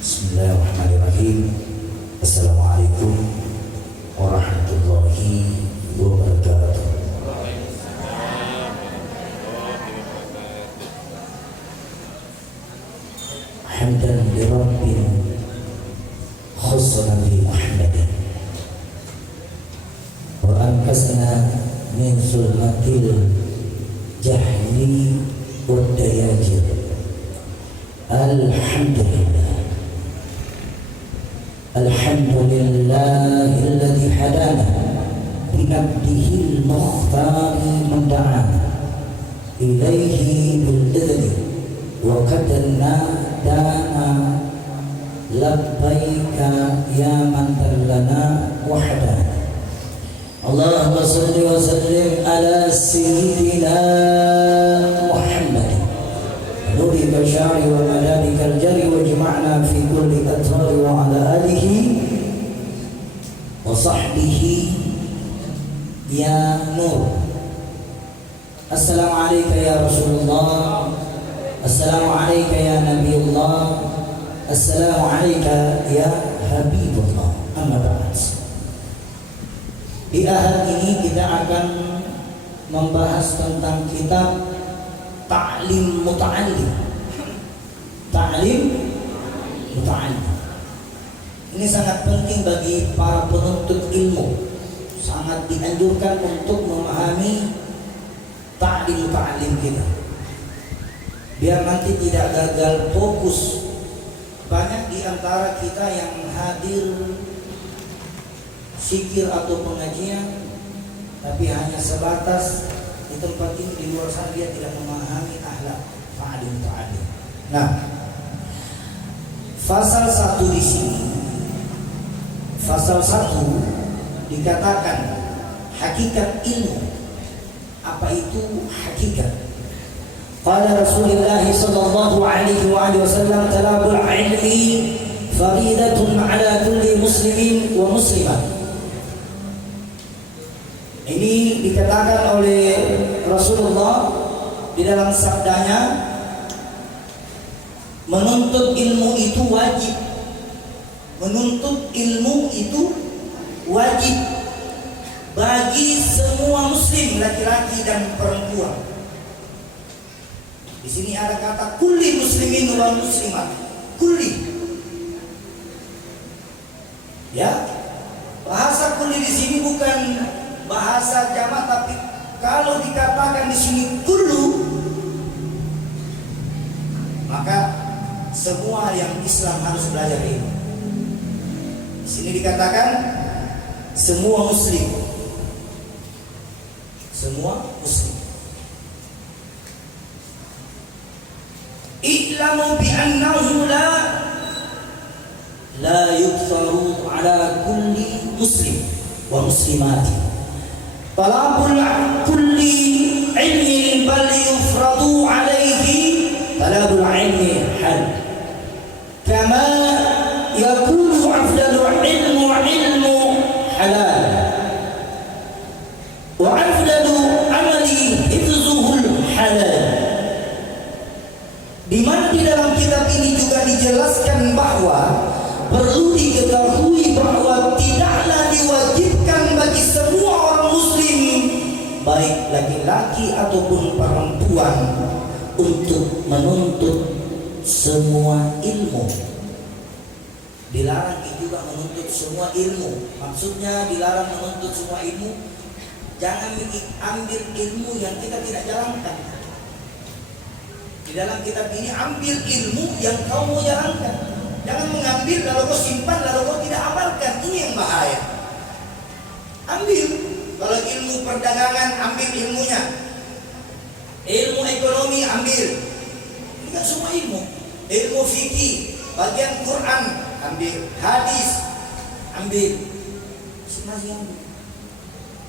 Bismillahirrahmanirrahim. Assalamualaikum warahmatullahi wabarakatuh. Hamdan li Rabbin khussana bi Muhammadin wa anqasna min zulmatil jahli wad dayajir. Alhamdulillah. Alhamdulillahilladzi hadana bi abdihil mukhtari man da'ana ilaihi bil idzni wa qadanna dana labbaika ya man dallana wahdana. Allahumma salli wa sallim ala sayyidina Muhammad nuri bashari wa malaikal jari wa jama'na fi kulli athari wa ala alihi wa sahbihi ya nur. Assalamu alayka ya Rasulullah, assalamu alayka ya Nabiullah, assalamu alayka ya Habibullah. Amma ba'd. Di ahad ini kita akan membahas tentang kitab Ta'lim Muta'allim. Ta'lim Muta'allim. Ini sangat penting bagi para penuntut ilmu. Sangat dianjurkan untuk memahami ta'lim muta'allim kita, biar nanti tidak gagal fokus. Banyak di antara kita yang hadir zikir atau pengajian, tapi hanya sebatas di tempat ini, di luar sana dia tidak memahami akhlak ta'lim muta'allim. Nah, pasal 1 di sini, pasal 1 dikatakan hakikat ilmu. Apa itu hakikat? Qala Rasulullah sallallahu alaihi wasallam, talabul ilmi faridatun ala kulli muslimin wa muslimah. Ini dikatakan oleh Rasulullah di dalam sabdanya, menuntut ilmu itu wajib. Menuntut ilmu itu wajib bagi semua muslim, laki-laki dan perempuan. Di sini ada kata kulli muslimin wal muslimat. Kulli. Ya. Bahasa kulli di sini bukan bahasa jamak, tapi kalau dikatakan di sini kullu, maka semua yang Islam harus belajar ini. Di sini dikatakan semua muslim. Semua muslim. I'lamu bi annahu la yukfaru ala kulli muslim wa muslimati. Talabul kulli ilmin bal yufradu alaihi talabul ilmi hal. Kama yakunu afdalul ilmu halal wa afdalu amali hifzuhul halal. Di mana di dalam kitab ini juga dijelaskan bahwa perlu diketahui bahwa tidaklah diwajibkan bagi semua orang muslim, baik laki-laki ataupun perempuan, untuk menuntut semua ilmu. Dilarang juga menuntut semua ilmu. Maksudnya dilarang menuntut semua ilmu. Jangan ambil ilmu yang kita tidak jalankan. Di dalam kitab ini ambil ilmu yang kau mau jalankan. Jangan mengambil lalu kau simpan lalu kau tidak amalkan. Ini yang bahaya. Ambil. Kalau ilmu perdagangan, ambil ilmunya. Ilmu ekonomi, ambil. Ini kan semua ilmu. Ilmu fikih, bagian Quran, ambil. Hadis, ambil. Masing-masing ambil.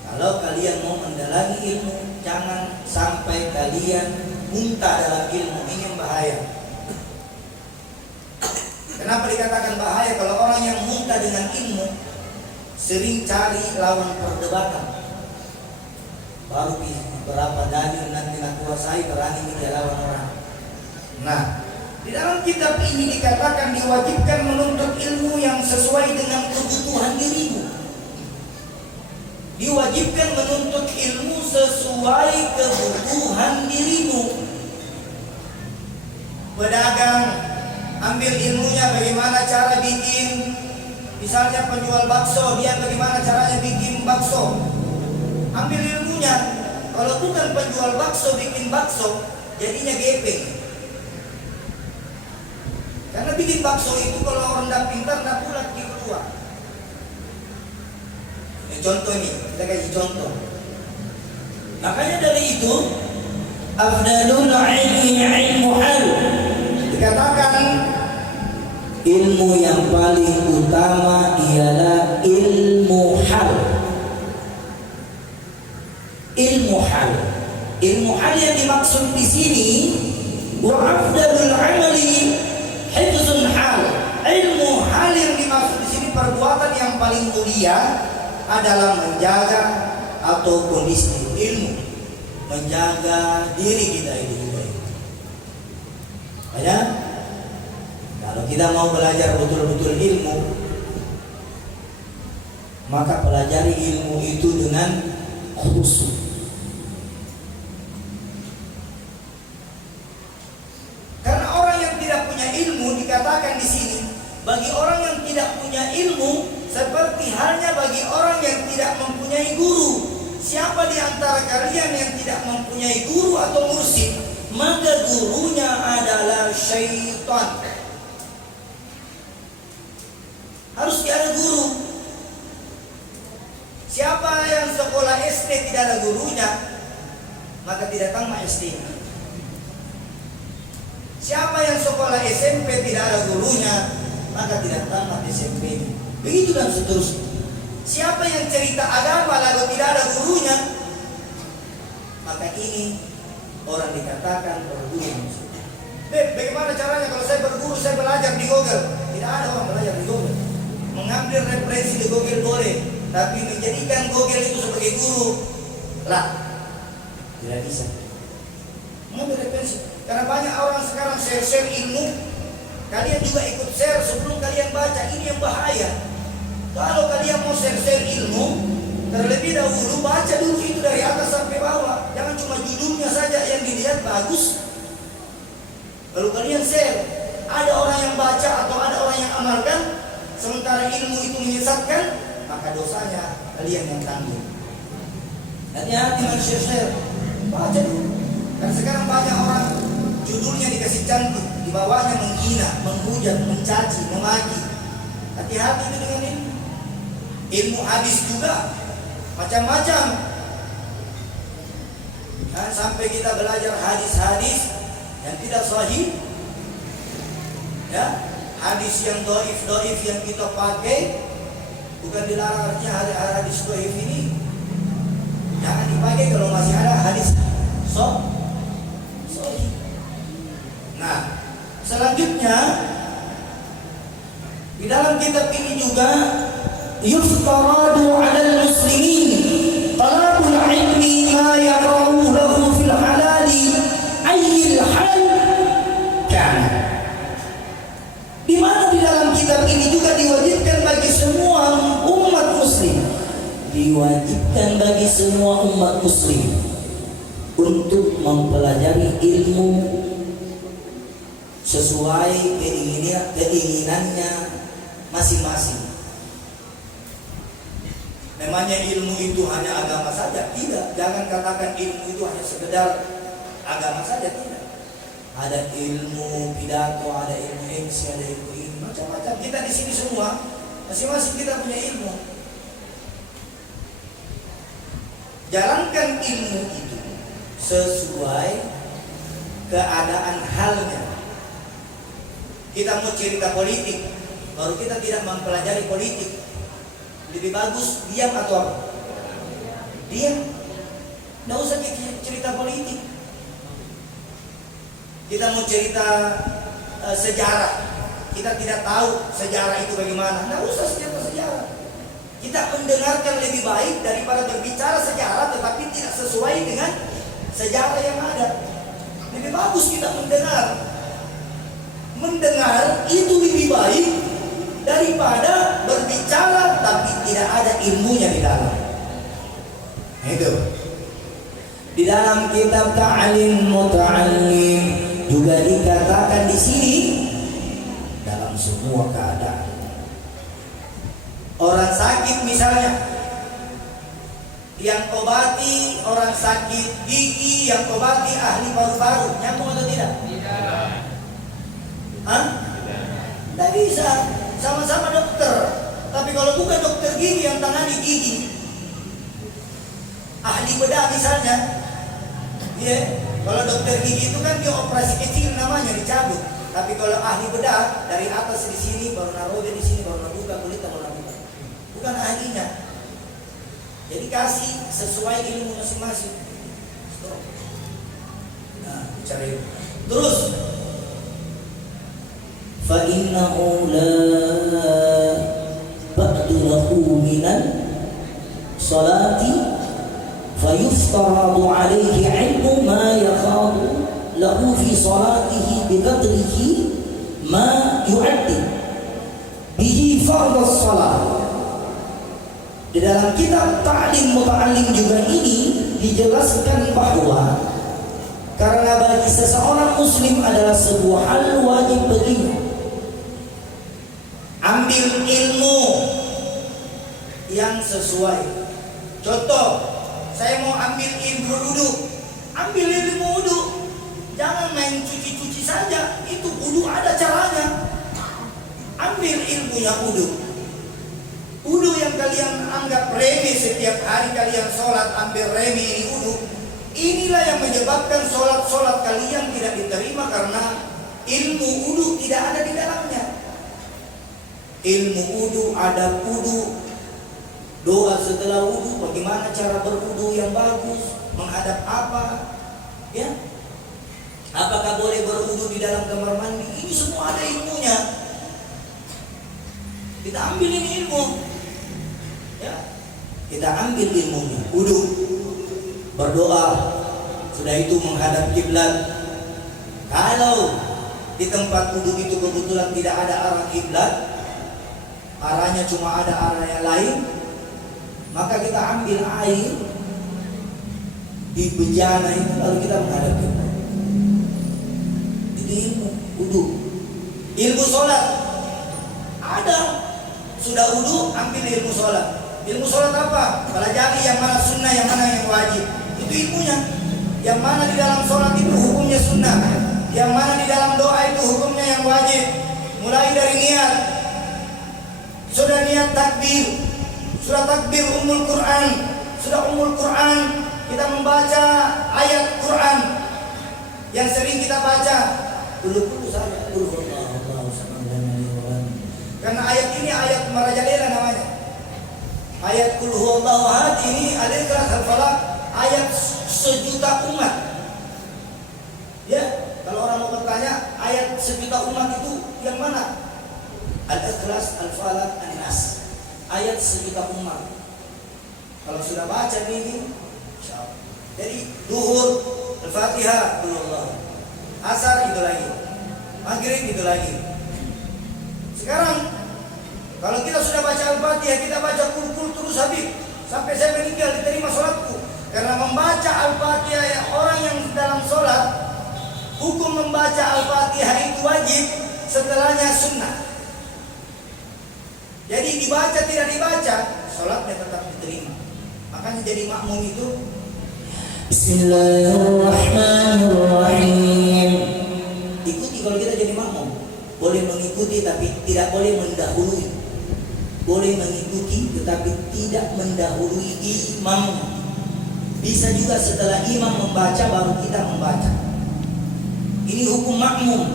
Kalau kalian mau mendalami ilmu, jangan sampai kalian muntah dalam ilmu. Ini yang bahaya. Kenapa dikatakan bahaya? Kalau orang yang muntah dengan ilmu sering cari lawan perdebatan, baru beberapa dalil nanti nak kuasai berani dia lawan orang. Nah, Di dalam kitab ini dikatakan diwajibkan menuntut ilmu yang sesuai dengan kebutuhan dirimu. Diwajibkan menuntut ilmu sesuai kebutuhan dirimu. Pedagang, ambil ilmunya bagaimana cara bikin, misalnya penjual bakso, dia bagaimana caranya bikin bakso. Ambil ilmunya. Kalau bukan penjual bakso bikin bakso, jadinya gepeng. Karena bikin bakso itu kalau orang tidak pintar, tidak bulat di keluar. Ini contoh nih, kita kasih contoh. Makanya dari itu, afdalul ilmi ilmu hal. Dikatakan ilmu yang paling utama ialah ilmu hal. Ilmu hal. Ilmu hal yang dimaksud di sini, wa afdalul amali hifzul hal. Ilmu hal yang dimaksud di sini perbuatan yang paling mulia adalah menjaga atau kondisi ilmu, menjaga diri kita itu juga. Ya, kalau kita mau belajar betul-betul ilmu, maka pelajari ilmu itu dengan khusyuk. Karena orang yang tidak punya ilmu, dikatakan di sini, bagi orang yang tidak punya ilmu seperti halnya bagi orang yang tidak mempunyai guru. Siapa di antara kalian yang tidak mempunyai guru atau mursyid, maka gurunya adalah syaitan. Harus ada guru. Siapa yang sekolah SD tidak ada gurunya, maka tidak tamat SD. Siapa yang sekolah SMP tidak ada gurunya, maka tidak tamat SMP. Begitu dan seterusnya. Siapa yang cerita agama lalu tidak ada gurunya, maka ini orang dikatakan berguru. Bagaimana caranya kalau saya berguru, saya belajar di Google? Tidak ada orang belajar di Google. Mengambil referensi di Google boleh, tapi menjadikan Google itu sebagai guru, lah, tidak bisa. Mengambil referensi, karena banyak orang sekarang share ilmu. Kalian juga ikut share sebelum kalian baca. Ini yang bahaya. Kalau kalian mau share ilmu, terlebih dahulu baca dulu itu dari atas sampai bawah. Jangan cuma judulnya saja yang dilihat bagus, lalu kalian share. Ada orang yang baca atau ada orang yang amalkan, sementara ilmu itu menyesatkan, maka dosanya kalian yang tanggung. Hati-hati dengan share. Baca dulu. Karena sekarang banyak orang judulnya dikasih cantik, di bawahnya menghina, menghujat, mencaci, memaki. Hati-hati itu dengan ini. Ilmu hadis juga macam-macam. Dan sampai kita belajar hadis-hadis yang tidak sahih, ya, hadis yang doif yang kita pakai, bukan dilarang artinya hadis doif ini jangan dipakai kalau masih ada hadis sahih. Nah, selanjutnya di dalam kitab ini juga yuftaradu 'alal muslimin talabul ilmi ma yaqa'u lahu fil halali ayyil hal kan. Di mana di dalam kitab ini juga diwajibkan bagi semua umat muslim, diwajibkan bagi semua umat muslim untuk mempelajari ilmu sesuai keinginannya masing-masing. Memangnya ilmu itu hanya agama saja? Tidak. Jangan katakan ilmu itu hanya sekedar agama saja, tidak. Ada ilmu pidato, ada ilmu MC, ada ilmu ini, macam-macam. Kita di sini semua, masing-masing kita punya ilmu. Jalankan ilmu itu sesuai keadaan halnya. Kita mau cerita politik, baru kita tidak mempelajari politik. Lebih bagus diam atau apa? Diam. Nggak usah cerita politik. Kita mau cerita sejarah, kita tidak tahu sejarah itu bagaimana. Nggak usah cerita sejarah. Kita mendengarkan lebih baik daripada berbicara sejarah tetapi tidak sesuai dengan sejarah yang ada. Lebih bagus kita mendengar. mendengar itu lebih baik daripada berbicara tapi tidak ada ilmunya di dalam. Itu. Di dalam kitab Ta'lim Muta'allim juga dikatakan di sini dalam semua keadaan. Orang sakit misalnya, yang obati orang sakit gigi, yang obati ahli paru-paru, nyambung atau tidak? Tidak. Hah? Tidak bisa. Sama-sama dokter, tapi kalau bukan dokter gigi yang tangani gigi, ahli bedah misalnya, ya, kalau dokter gigi itu kan dia operasi kecil namanya dicabut, tapi kalau ahli bedah dari atas di sini baru naruh di sini baru nabuka kulit baru nabuka, bukan ahlinya. Jadi kasih sesuai ilmu masing-masing. Nah, cari terus. فَإِنَّهُ لَا بَعْدُ لَهُ مِنَ الصَّلَاةِ فَيُفْتَرَضُ عَلَيْهِ عِلْمُ مَا يَخَافُ لَهُ فِي صَلَاتِهِ بِقَدْرِهِ مَا يُعَدِّ بِهِ فَرْضَ الصَّلَاةِ. Di dalam kitab Ta'lim Muta'allim juga ini dijelaskan bahwa karena bagi seseorang muslim adalah sebuah hal wajib baginya ambil ilmu yang sesuai. Contoh, saya mau ambil ilmu wudu, ambil ilmu wudu, jangan main cuci-cuci saja. Itu wudu ada caranya. Ambil ilmunya wudu. Wudu yang kalian anggap remeh setiap hari kalian sholat, ambil remeh ini wudu. Inilah yang menyebabkan sholat-sholat kalian tidak diterima karena ilmu wudu tidak ada di dalamnya. Ilmu wudu, adab wudu, doa setelah wudu, bagaimana cara berwudu yang bagus, menghadap apa, ya? Apakah boleh berwudu di dalam kamar mandi? Ini semua ada ilmunya. Kita ambil ini ilmu, ya? Kita ambil ilmunya. Wudu, berdoa, sudah itu menghadap kiblat. Kalau di tempat wudu itu kebetulan tidak ada arah kiblat, arahnya cuma ada arah yang lain, maka kita ambil air di bejana itu lalu kita menghadap kiblat. Itu ilmu wudu. Ilmu sholat ada, sudah wudu ambil ilmu sholat. Ilmu sholat apa? Pelajari yang mana sunnah, yang mana yang wajib. Itu ilmunya. Yang mana di dalam sholat itu hukumnya sunnah, yang mana di dalam doa itu hukumnya yang wajib. Mulai dari niat. Sudah niat takbir, sudah takbir ummul Quran, sudah ummul Quran, kita membaca ayat Quran yang sering kita baca. Dulu saja, karena ayat ini ayat merajalela namanya. Ayat Qul huwallahu ahad ini adalah hafalah ayat sejuta umat. Ya, kalau orang mau bertanya ayat sejuta umat itu yang mana? Al-Ikhlas, Al-Falaq, An-Nas. Ayat sejuta umat. Kalau sudah baca ini, insyaallah. Jadi duhur, Al-Fatihah, Allah. Asar itu lagi. Maghrib itu lagi. Sekarang kalau kita sudah baca Al-Fatihah, kita baca kul terus habis sampai saya meninggal diterima sholatku. Karena membaca Al-Fatihah yang orang yang dalam sholat, hukum membaca Al-Fatihah itu wajib, setelahnya sunnah. Jadi dibaca tidak dibaca, sholatnya tetap diterima. Makanya jadi makmum itu Bismillahirrahmanirrahim. Ikuti kalau kita jadi makmum. Boleh mengikuti tapi tidak boleh mendahului. Boleh mengikuti tetapi tidak mendahului imam. Bisa juga setelah imam membaca baru kita membaca. Ini hukum makmum.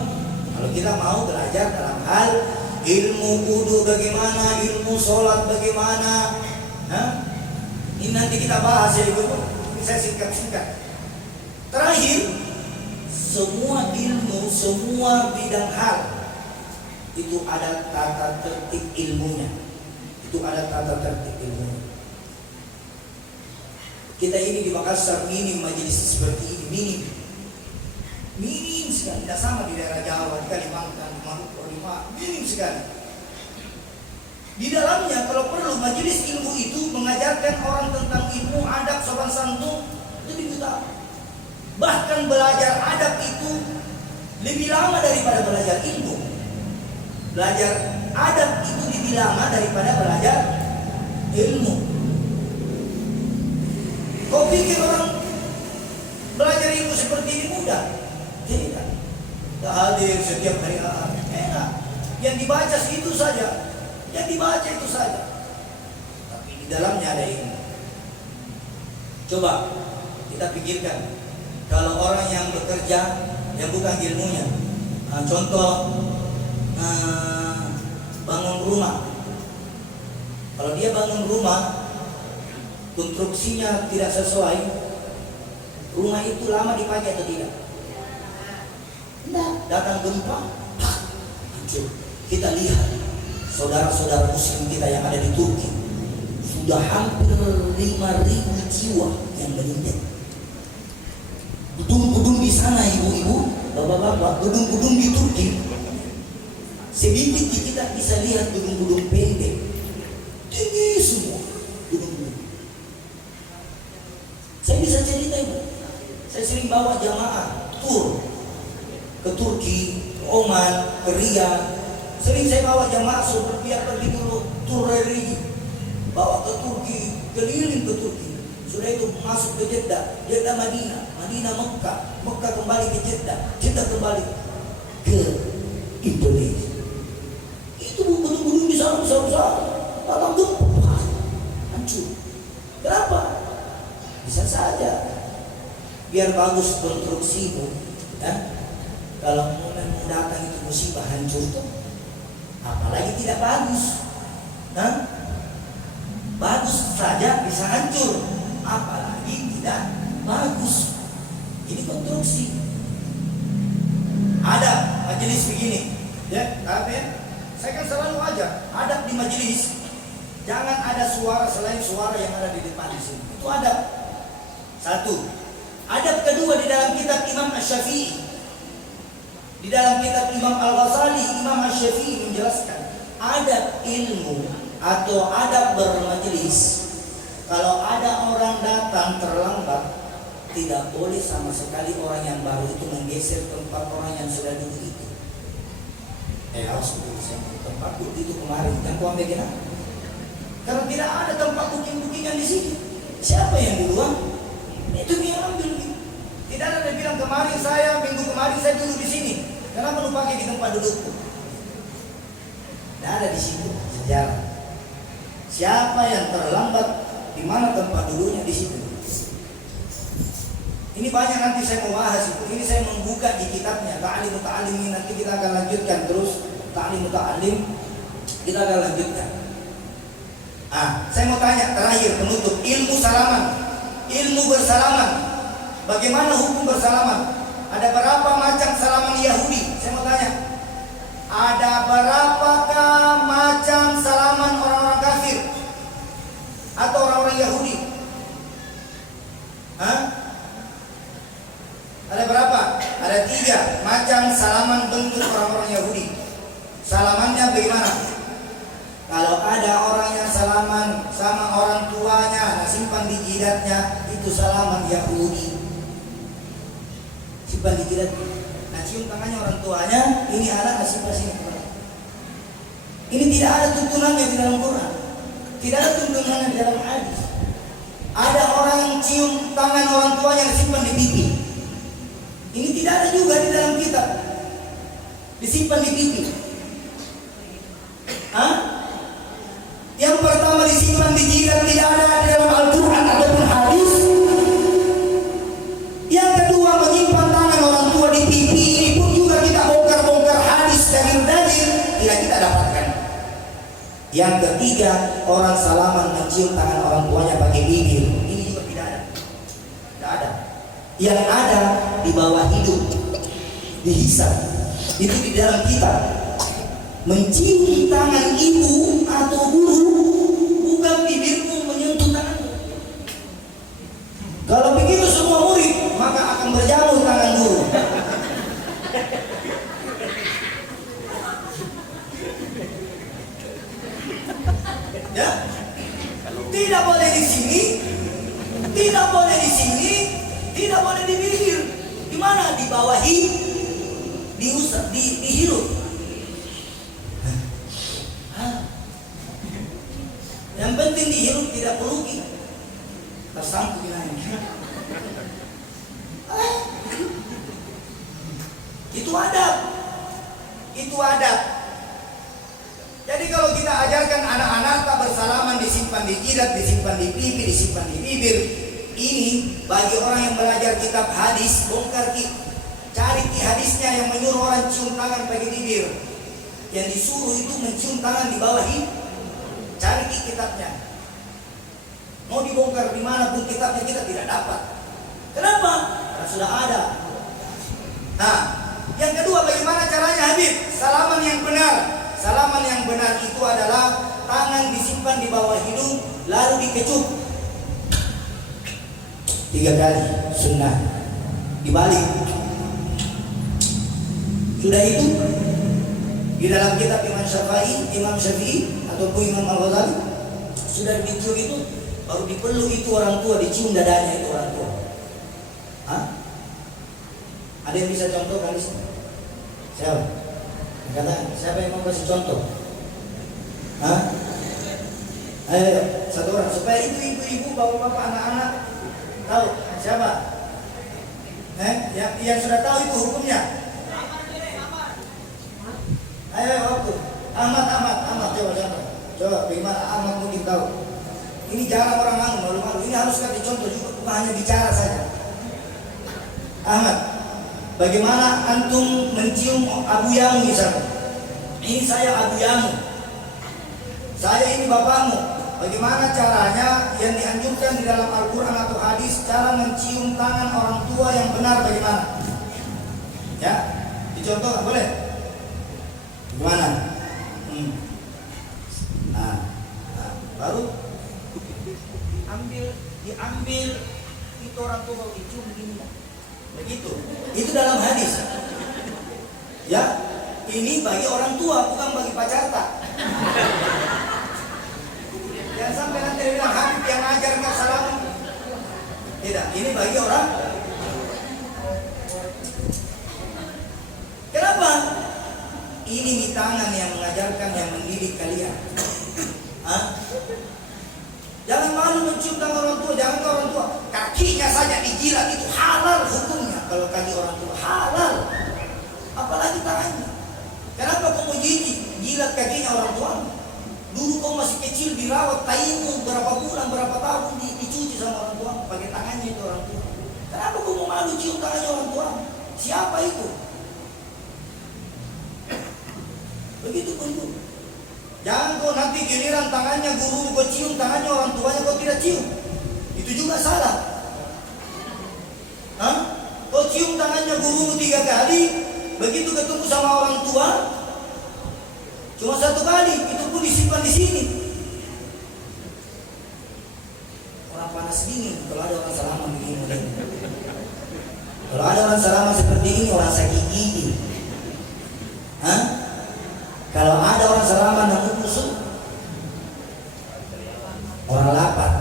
Kalau kita mau belajar dalam hal ilmu wudu bagaimana, ilmu sholat bagaimana, ini nanti kita bahas ya ibu. Saya singkat-singkat. Terakhir, semua ilmu, semua bidang hal itu ada tata tertib ilmunya. Itu ada tata tertib ilmunya. Kita ini di Makassar minim majelis seperti ini, minim. Minim sekali, tidak sama di daerah Jawa, di Kalimantan, di Maluku, minim sekali. Di dalamnya kalau perlu majelis ilmu itu mengajarkan orang tentang ilmu, adab, sopan santun, itu dibuta. Bahkan belajar adab itu lebih lama daripada belajar ilmu. Belajar adab itu lebih lama daripada belajar ilmu. Kau pikir orang belajar ilmu seperti ini mudah? Tidak. Tak hadir setiap hari Ahad. Enak. Yang dibaca itu saja. Yang dibaca itu saja. Tapi di dalamnya ada ilmu. Coba kita pikirkan, kalau orang yang bekerja yang bukan ilmunya, contoh bangun rumah. Kalau dia bangun rumah, konstruksinya tidak sesuai, rumah itu lama dipakai atau tidak? Tidak. Datang gempa, hancur. Kita lihat saudara-saudara muslim kita yang ada di Turki, sudah hampir 5.000 jiwa yang meninggal. Gedung-gedung di sana, ibu-ibu, bapak-bapak, gedung-gedung di Turki, sedikit kita bisa lihat gedung-gedung pendek, tinggi semua gedung-gedung. Saya bisa cerita itu. Saya sering bawa jamaah tur ke Turki, ke Oman, ke Riyadh. Sering saya bawa jamaah seperti pergi dulu tur religi, bawa ke Turki, keliling ke Turki. Sudah itu masuk ke Jeddah, Jeddah Madinah, Madinah Mekah, Mekah kembali ke Jeddah, Jeddah kembali ke Indonesia. Itu gedung-gedung di sana besar-besar, datang gempa, hancur. Kenapa? Bisa saja biar bagus konstruksimu, ya. Kalau mau datang itu musibah hancur tuh, apalagi tidak bagus, nah? Bagus saja bisa hancur, apalagi tidak bagus. Ini konstruksi. Ada majelis begini, ya, apa ya? Saya kan selalu aja adab di majelis. Jangan ada suara selain suara yang ada di depan di sini. Itu adab. Satu. Adab kedua di dalam kitab Imam Asy-Syafi'i. Di dalam kitab Imam Al-Ghazali, Imam Asy-Syafi'i menjelaskan adab ilmu atau adab bermajelis. Kalau ada orang datang terlambat, tidak boleh sama sekali orang yang baru itu menggeser tempat orang yang sudah duduk itu. Harus duduk tempat duduk itu kemarin, yang kau ambil kenapa? Karena tidak ada tempat booking-bookingan di sini. Siapa yang duluan? Itu yang ambil. Tidak ada yang bilang kemarin saya, minggu kemarin saya duduk di sini. Kenapa lu pakai di tempat dudukku? Tidak ada di situ sejarah. Siapa yang terlambat, di mana tempat duduknya di situ. Ini banyak nanti saya mau bahas itu. Ini saya membuka di kitabnya Ta'lim Muta'allim ini, nanti kita akan lanjutkan terus. Ta'lim Muta'allim kita akan lanjutkan. Saya mau tanya terakhir penutup, ilmu salaman, ilmu bersalaman. Bagaimana hukum bersalaman? Ada berapa macam salaman Yahudi? Saya mau tanya. Ada berapakah macam salaman orang-orang kafir atau orang-orang Yahudi? Ada berapa? Ada 3 macam salaman bentuk orang-orang Yahudi. Salamannya bagaimana? Kalau ada orang yang salaman sama orang tuanya, simpan di jidatnya, itu salaman Yahudi. Simpan di jidat, cium tangannya orang tuanya, ini anak simpan sini. Ini tidak ada tuntunannya di dalam Quran, tidak ada tuntunannya di dalam hadis. Ada orang yang cium tangan orang tuanya disimpan di pipi. Ini tidak ada juga di dalam kitab. Disimpan di pipi. Yang pertama disimpan di jidat, tidak ada di dalam Al-Quran ataupun hadis. Yang kedua menyimpan tangan orang tua di pipi, ini pun juga kita bongkar-bongkar hadis dalil-dalil tidak kita dapatkan. Yang ketiga, orang salaman mencium tangan orang tuanya pakai bibir, ini juga tidak ada. Tidak ada. Yang ada di bawah hidung, dihisap, itu di dalam kitab. Mencium tangan ibu atau guru, bukan bibirmu menyentuh tanganmu. Kalau begitu semua murid, maka akan berjauh tangan guru. Ya, tidak boleh di sini, tidak boleh di sini, tidak boleh di bibir. Di mana? Di bawah diusap, dihirup. Yang penting dihirup, tidak perlu tersangkut di lain. Itu adab. Itu adab. Jadi kalau kita ajarkan anak-anak tak bersalaman, disimpan di jidat, disimpan di pipi, disimpan di bibir. Ini bagi orang yang belajar kitab hadis, bongkar cari hadisnya yang menyuruh orang cium tangan pakai bibir. Yang disuruh itu mencium tangan di bawah ini. Cari kitabnya. Mau dibongkar dimanapun kitabnya kita tidak dapat. Kenapa? Karena sudah ada. Nah, yang kedua, bagaimana caranya Habib? Salaman yang benar. Salaman yang benar itu adalah tangan disimpan di bawah hidung, lalu dikecup 3 kali, sunnah. Dibalik. Sudah itu di dalam kitab Imam Syafi'i ataupun Imam Al-Ghazali sudah dicium itu, baru dipeluk itu orang tua, dicium dadanya itu orang tua. Hah? Ada yang bisa contoh kali sini? Siapa? Kata, siapa yang mau kasih contoh? Hah? Ayo, satu orang. Supaya itu ibu-ibu, bapak-bapak, anak-anak tahu. Siapa? Yang sudah tahu itu hukumnya. Ayo, waktu. Ahmad, coba bagaimana Ahmad mungkin tahu. Ini jarang orang malu-malu. Ini harus kasih contoh juga, bukan hanya bicara saja. Ahmad, bagaimana antum mencium abuyamu misalnya? Ini saya abuyamu, saya ini bapakmu. Bagaimana caranya yang dianjurkan di dalam Al-Quran atau hadis, cara mencium tangan orang tua yang benar bagaimana? Ya, dicontoh boleh? Gimana? Nah, baru diambil itu orang tua baru dicium begini. Begitu. Itu dalam hadis. Ya, ini bagi orang tua, bukan bagi pacarta. Jangan sampai nanti bilang Habib yang ngajar enggak salam. Tidak, ini bagi orang. Kenapa? Ini di tangan yang mengajarkan, yang mendidik kalian. Hah? Jangan malu mencium tangan orang tua, jangan ke orang tua. Kakinya saja dijilat itu halal hukumnya. Kalau kaki orang tua halal, apalagi tangannya. Kenapa kau mau jilat kakinya orang tua? Dulu kau masih kecil dirawat, taimu berapa bulan, berapa tahun dicuci sama orang tua, pakai tangannya itu orang tua. Kenapa kau mau malu cium tangannya orang tua? Siapa itu? Begitu pun itu. Jangan kau nanti giliran tangannya guru kau cium, tangannya orang tuanya kau tidak cium. Itu juga salah. Hah? Kau cium tangannya guru 3 kali, begitu ketemu sama orang tua cuma 1 kali, itu pun disimpan di sini. Orang panas dingin kalau ada orang salaman begini. Kalau ada orang salaman seperti ini, orang sakit gigi. Hah? Kalau ada orang salaman namun kusut, orang lapar.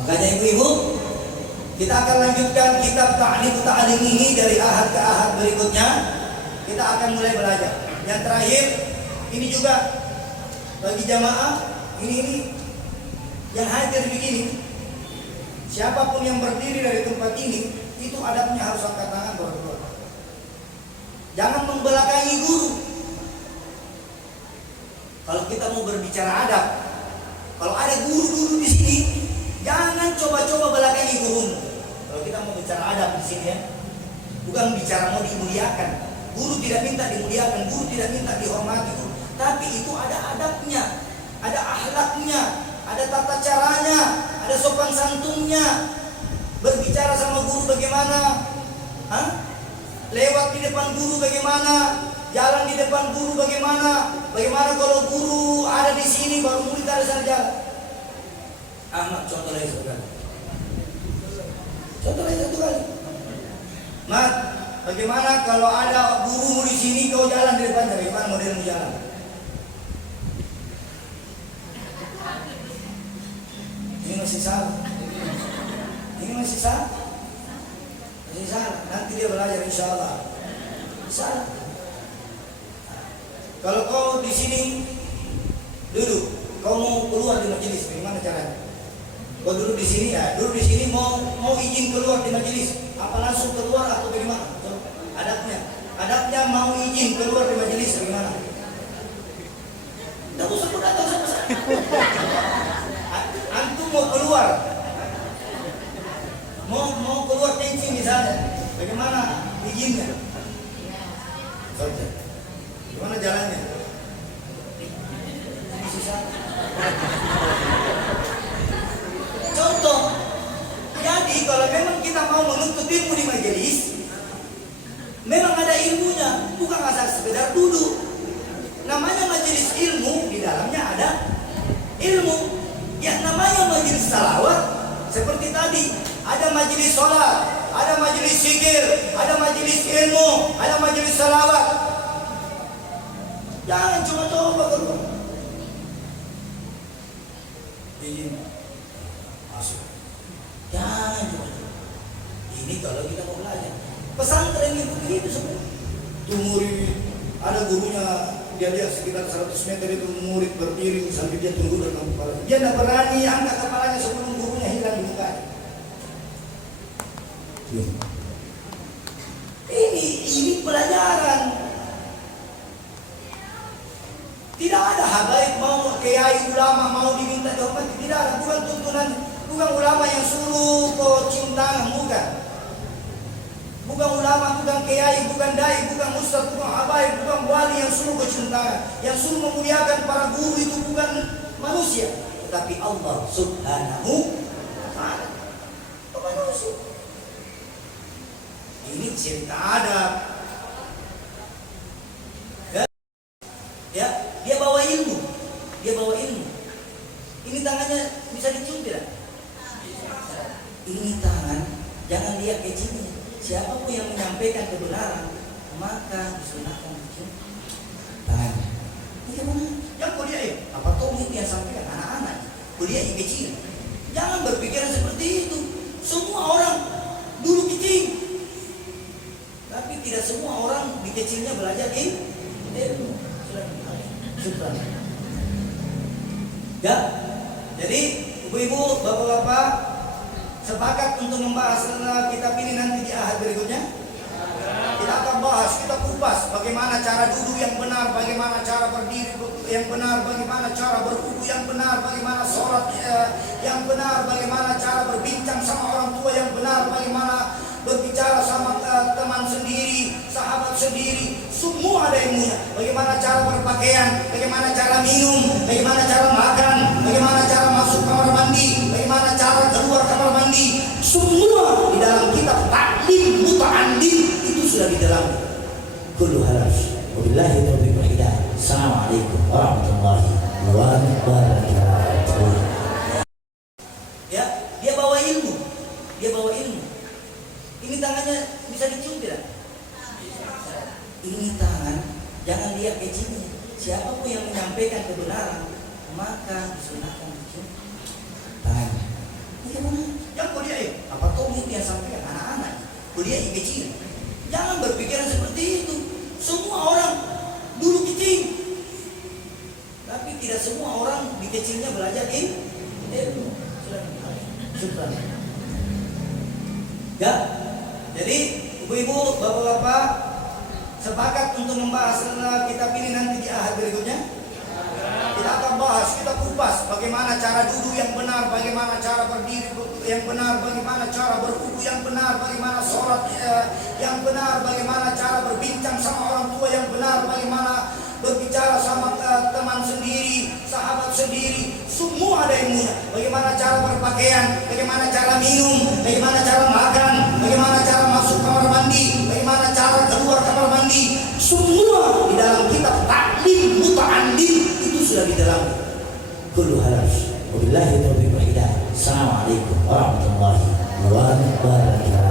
Makanya ibu-ibu, kita akan lanjutkan kitab ta'lim ini dari ahad ke ahad berikutnya. Kita akan mulai belajar. Yang terakhir, ini juga bagi jamaah, ini yang hadir begini. Siapapun yang berdiri dari tempat ini, itu adabnya harus angkat tangan berdua. Jangan membelakangi guru. Kalau kita mau berbicara adab, kalau ada guru-guru di sini, jangan coba-coba belakangi gurumu. Kalau kita mau bicara adab di sini ya, bukan bicara mau dimuliakan. Guru tidak minta dimuliakan, guru tidak minta dihormati, tapi itu ada adabnya, ada akhlaknya, ada tata caranya, ada sopan santunnya. Berbicara sama guru bagaimana? Hah? Lewat di depan guru bagaimana? Jalan di depan guru bagaimana? Bagaimana kalau guru ada di sini baru murid ada sana jalan? Ahmad contoh lagi satu kali. Contoh lagi satu kali. Mat, bagaimana kalau ada guru di sini kau jalan di depannya? Bagaimana model ilmu jalan? Ini masih salah. Ini masih salah. Masih salah. Nanti dia belajar insya Allah. Salah. Kalau kau di sini duduk, kau mau keluar di majelis, bagaimana caranya? Kau duduk di sini ya, duduk di sini mau izin keluar di majelis, apa langsung keluar atau bagaimana? Adabnya mau izin keluar di majelis bagaimana? Tidak usah datang sama saya. Antum mau keluar, mau keluar kencing misalnya, bagaimana izinnya? Gimana jalannya? Contoh, jadi kalau memang kita mau menuntut ilmu di majelis, memang ada ilmunya, bukan asal sekedar duduk. Namanya majelis ilmu, di dalamnya ada ilmu. Yang namanya majelis salawat, seperti tadi, ada majelis sholat, ada majelis zikir, ada majelis ilmu, ada majelis salawat. Jangan cuma coba keluar. Izin masuk. Jangan cuma coba. Ini kalau kita mau belajar. Pesantren itu begitu semua. Tuh murid, ada gurunya, dia lihat sekitar 100 meter itu murid berdiri sambil dia tunggu dengan kepala. Dia tidak berani angkat kepalanya sebelum gurunya hilang di mukanya. Ini pelajaran. Tidak ada habaib mau kiai ulama mau diminta dihormati, tidak ada. Bukan tuntunan, bukan ulama yang suruh kau cium tangan, bukan. Bukan ulama, bukan kiai, bukan dai, bukan ustaz, bukan habaib, bukan wali yang suruh kau cium tangan. Yang suruh memuliakan para guru itu bukan manusia, tapi Allah Subhanahu wa ta'ala. Manusia. Ini cerita adab. Ya, dia bawa ilmu. Ini tangannya bisa dicium tidak? Ini tangan, jangan lihat kecilnya. Siapapun yang menyampaikan kebenaran, maka disunahkan dicium tangan. Ini gimana? Jangan kuliah apa kau itu yang sampaikan anak-anak? Kuliah yang kecil. Jangan berpikiran seperti itu. Semua orang dulu kecil, tapi tidak semua orang di kecilnya belajar ilmu. Ya, jadi ibu-ibu, bapak-bapak sepakat untuk membahas kitab ini nanti di ahad berikutnya. Kita akan bahas, kita kupas bagaimana cara duduk yang benar, bagaimana cara berdiri yang benar, bagaimana cara berwudu yang benar, bagaimana sholat yang benar, bagaimana cara berbincang sama orang tua yang benar, bagaimana berbicara sama teman sendiri, sahabat sendiri, semua ada ilmunya. Bagaimana cara berpakaian, bagaimana cara minum, bagaimana cara makan, bagaimana cara masuk kamar mandi, bagaimana cara keluar kamar mandi, semua di dalam kitab Ta'lim Muta'andim itu sudah di dalam. Kullu halas. Wabillahi taufiq wal hidayah. Assalamualaikum warahmatullahi wabarakatuh. Ya, dia bawa ilmu. Ini tangannya bisa dicium tidak? Ini tangan, jangan lihat kecilnya. Siapapun yang menyampaikan kebenaran, maka disunahkan dicium tangan. Ini gimana? Yang kuliah apa kau itu yang sampaikan anak-anak? Kuliah yang kecil. Jangan berpikiran seperti itu. Semua orang dulu kecil, tapi tidak semua orang di kecilnya belajar ilmu. Sudah. Ya. Jadi ibu-ibu, bapak-bapak sepakat untuk membahas kitab ini nanti di ahad berikutnya. Kita akan bahas, kita kupas bagaimana cara duduk yang benar, bagaimana cara berdiri yang benar, bagaimana cara berwudu yang benar, bagaimana sholat yang benar, bagaimana cara berbincang sama orang tua yang benar, bagaimana berbicara sama teman sendiri, sahabat sendiri, semua ada ilmunya. Bagaimana cara berpakaian, bagaimana cara minum, bagaimana cara makan, bagaimana cara masuk kamar mandi, bagaimana cara keluar kamar mandi, semua di dalam kitab Ta'lim Muta'andim itu sudah di dalam. Kullu halas. Wabillahi taufiq wal hidayah. Assalamualaikum warahmatullahi wabarakatuh.